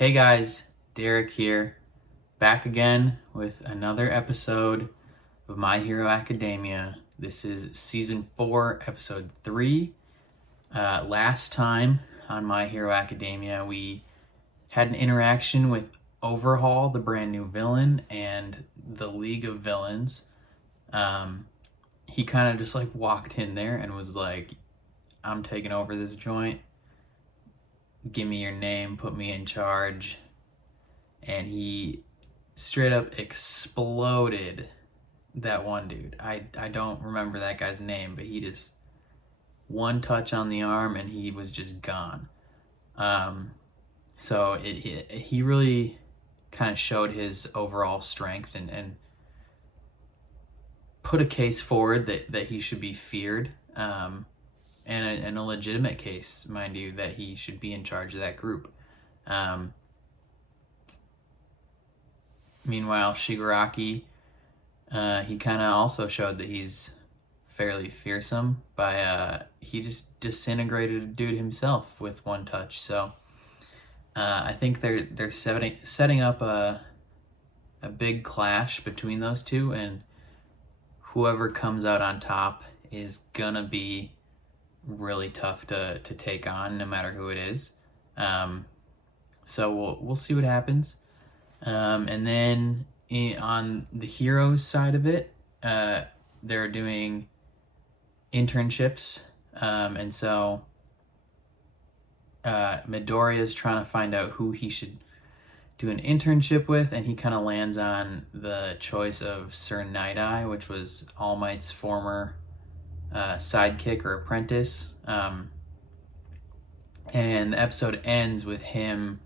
Hey guys, Derek here, back again with another episode of My Hero Academia. This is season 4, episode 3. Last time on My Hero Academia, we had an interaction with Overhaul, the brand new villain, and the League of Villains. He kind of just walked in there and was like, I'm taking over this joint. Give me your name, put me in charge. And he straight up exploded that one dude. I don't remember that guy's name, but he just one touch on the arm and he was just gone. So he really kind of showed his overall strength and put a case forward that he should be feared. And a legitimate case, mind you, that he should be in charge of that group. Meanwhile, Shigaraki, he kind of also showed that he's fairly fearsome by he just disintegrated a dude himself with one touch. So I think they're setting up a big clash between those two, and whoever comes out on top is gonna be really tough to take on, no matter who it is. So we'll see what happens. And then on the heroes side of it, they're doing internships, and so Midoriya is trying to find out who he should do an internship with, and he kind of lands on the choice of Sir Nighteye, which was All Might's former sidekick or apprentice. And the episode ends with him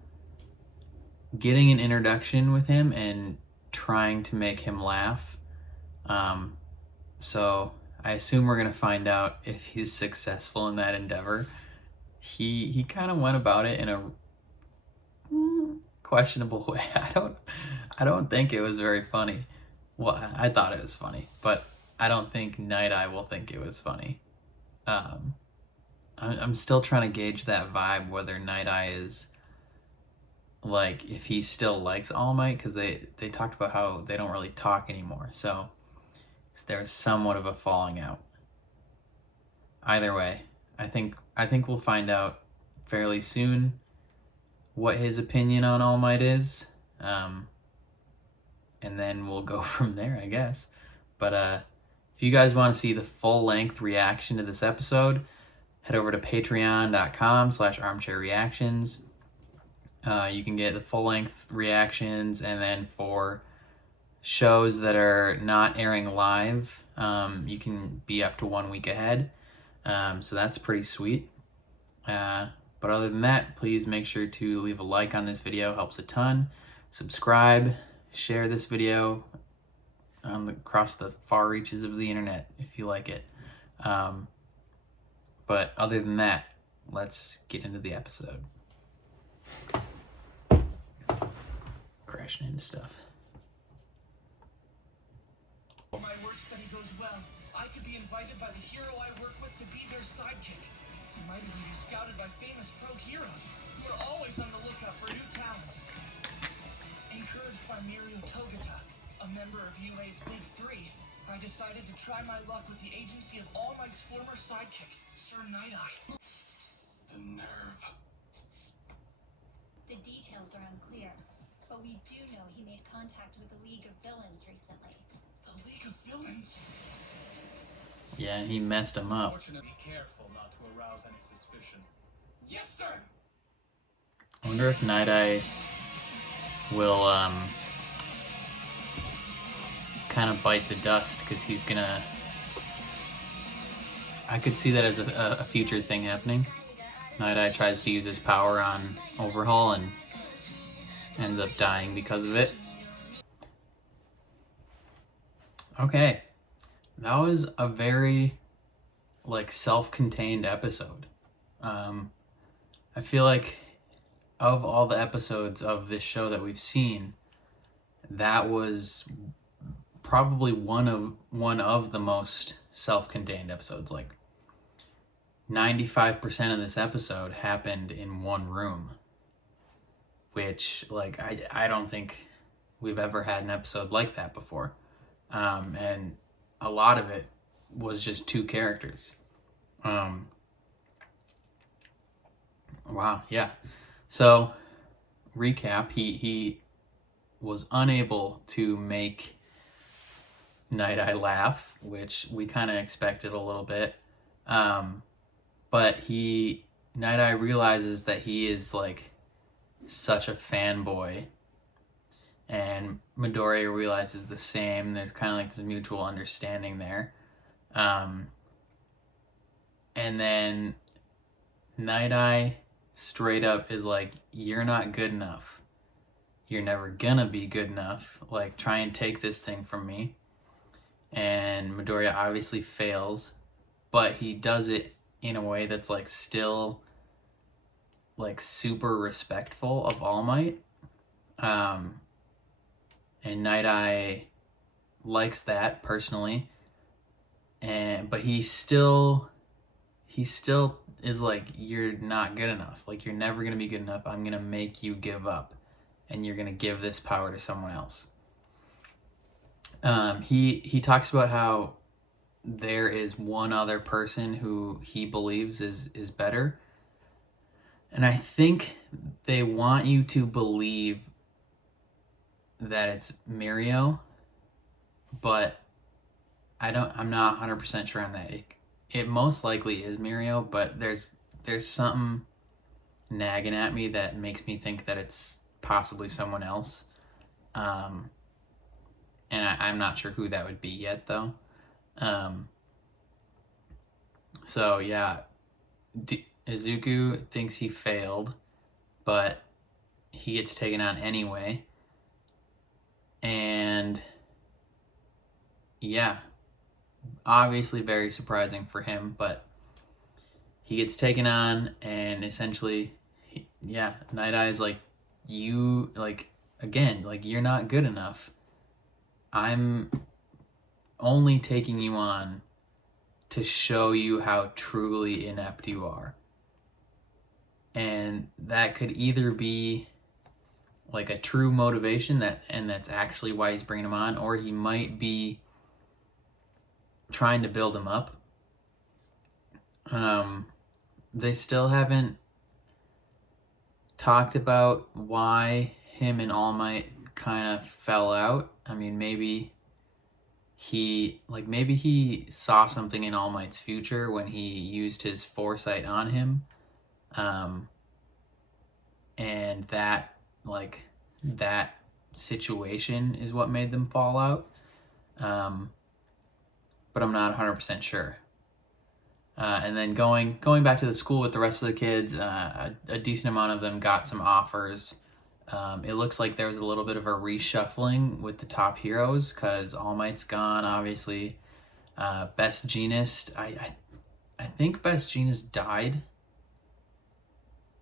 getting an introduction with him and trying to make him laugh. So I assume we're gonna find out if he's successful in that endeavor. He kind of went about it in a questionable way. I don't think it was very funny. Well, I thought it was funny, but I don't think Nighteye will think it was funny. I'm still trying to gauge that vibe, whether Nighteye is if he still likes All Might, because they talked about how they don't really talk anymore, so there's somewhat of a falling out. Either way, I think we'll find out fairly soon what his opinion on All Might is, and then we'll go from there, I guess. But if you guys want to see the full-length reaction to this episode, head over to patreon.com/armchairreactions. You can get the full-length reactions, and then for shows that are not airing live, you can be up to 1 week ahead. So that's pretty sweet. But other than that, please make sure to leave a like on this video. Helps a ton. Subscribe, share this video across the far reaches of the internet if you like it. But other than that, let's get into the episode. Crashing into stuff. My work study goes well. I could be invited by the hero I work with to be their sidekick. I might even be scouted by famous pro heroes. We're always on the lookout for new talent. Encouraged by Mirio Togata, a member of UA's Big Three, I decided to try my luck with the agency of All Might's former sidekick, Sir Nighteye. The nerve. The details are unclear, but we do know he made contact with the League of Villains recently. The League of Villains? Yeah, he messed him up. Fortunately, be careful not to arouse any suspicion. Yes, sir! I wonder if Nighteye will kind of bite the dust, because he's gonna... I could see that as a future thing happening. Nighteye tries to use his power on Overhaul and ends up dying because of it. Okay, that was a very self-contained episode. I feel like of all the episodes of this show that we've seen, that was probably one of the most self-contained episodes. 95% of this episode happened in one room. which like I don't think we've ever had an episode like that before. And a lot of it was just two characters. Wow, yeah. So, recap, he was unable to make Nighteye laugh, which we kind of expected a little bit. But Nighteye realizes that he is like such a fanboy, and Midoriya realizes the same. There's kind of like this mutual understanding there. And then Nighteye straight up is like, you're not good enough. You're never gonna be good enough. Like, try and take this thing from me. And Midoriya obviously fails, but he does it in a way that's like still like super respectful of All Might. And Nighteye likes that personally. But he still is like, you're not good enough. Like, you're never gonna be good enough. I'm gonna make you give up, and you're gonna give this power to someone else. He talks about how there is one other person who he believes is better, and I think they want you to believe that it's Mirio, but I'm not 100% sure on that. It most likely is Mirio, but there's something nagging at me that makes me think that it's possibly someone else. And I'm not sure who that would be yet, though. So yeah, Izuku thinks he failed, but he gets taken on anyway. And yeah, obviously very surprising for him, but he gets taken on, and essentially, Night Eye's like, you, like, again, like, you're not good enough. I'm only taking you on to show you how truly inept you are. And that could either be like a true motivation that's actually why he's bringing him on, or he might be trying to build him up. They still haven't talked about why him and All Might kind of fell out. I mean, maybe he saw something in All Might's future when he used his foresight on him. And that situation is what made them fall out. But I'm not 100% sure. And then going back to the school with the rest of the kids, a decent amount of them got some offers. It looks like there was a little bit of a reshuffling with the top heroes, because All Might's gone, obviously. Best Jeanist, I think Best Jeanist died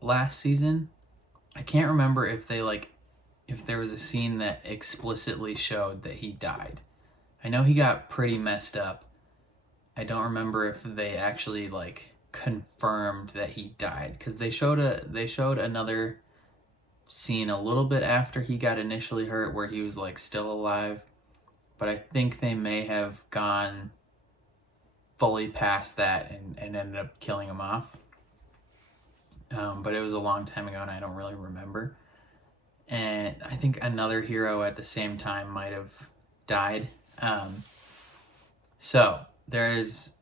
last season. I can't remember if there was a scene that explicitly showed that he died. I know he got pretty messed up. I don't remember if they actually confirmed that he died, because they showed another scene a little bit after he got initially hurt where he was still alive, but I think they may have gone fully past that and ended up killing him off. But it was a long time ago and I don't really remember. And I think another hero at the same time might have died. So there's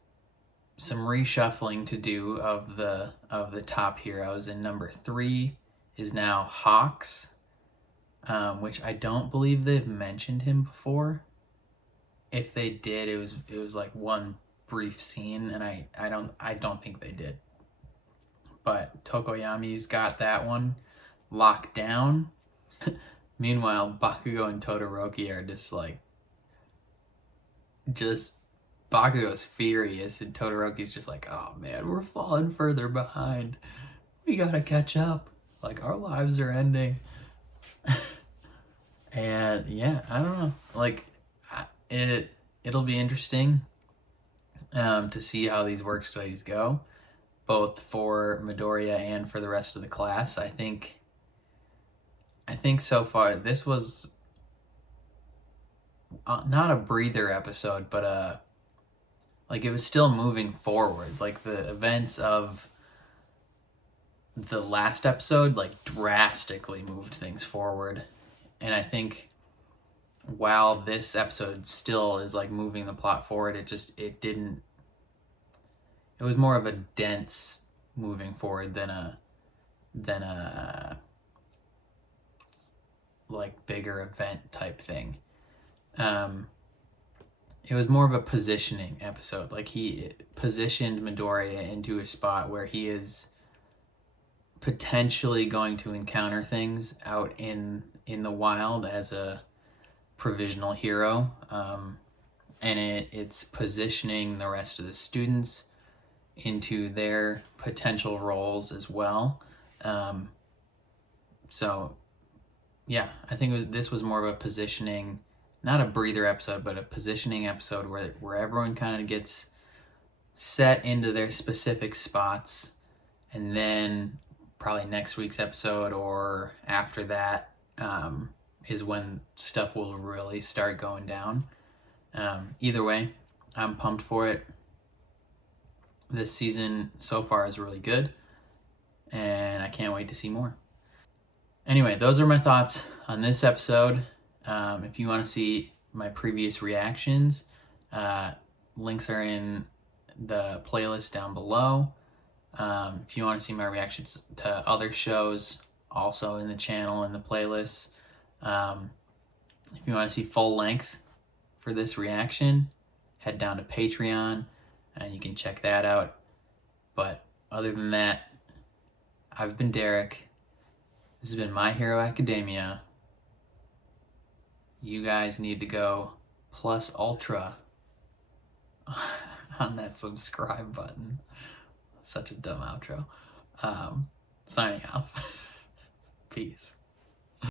some reshuffling to do of the top heroes, and number 3 is now Hawks, which I don't believe they've mentioned him before. If they did, it was like one brief scene, and I don't think they did. But Tokoyami's got that one locked down. Meanwhile, Bakugo and Todoroki are just Bakugo's furious, and Todoroki's just like, oh man, we're falling further behind. We gotta catch up. Our lives are ending. And yeah, I don't know. It'll be interesting to see how these work studies go, both for Midoriya and for the rest of the class. I think I think so far this was not a breather episode, but like it was still moving forward. Like the events of the last episode like drastically moved things forward, and I think while this episode still is like moving the plot forward, it was more of a dense moving forward than a like bigger event type thing. It was more of a positioning episode. Like he positioned Midoriya into a spot where he is potentially going to encounter things out in the wild as a provisional hero, and it's positioning the rest of the students into their potential roles as well. So yeah, I think this was more of a positioning, not a breather episode, but a positioning episode where everyone kind of gets set into their specific spots, and then probably next week's episode or after that is when stuff will really start going down. Either way, I'm pumped for it. This season so far is really good, and I can't wait to see more. Anyway, those are my thoughts on this episode. If you want to see my previous reactions, links are in the playlist down below. If you want to see my reactions to other shows, also in the channel in the playlist. If you want to see full length for this reaction, head down to Patreon and you can check that out. But other than that, I've been Derek. This has been My Hero Academia. You guys need to go plus ultra on that subscribe button. Such a dumb outro. Signing off. Peace.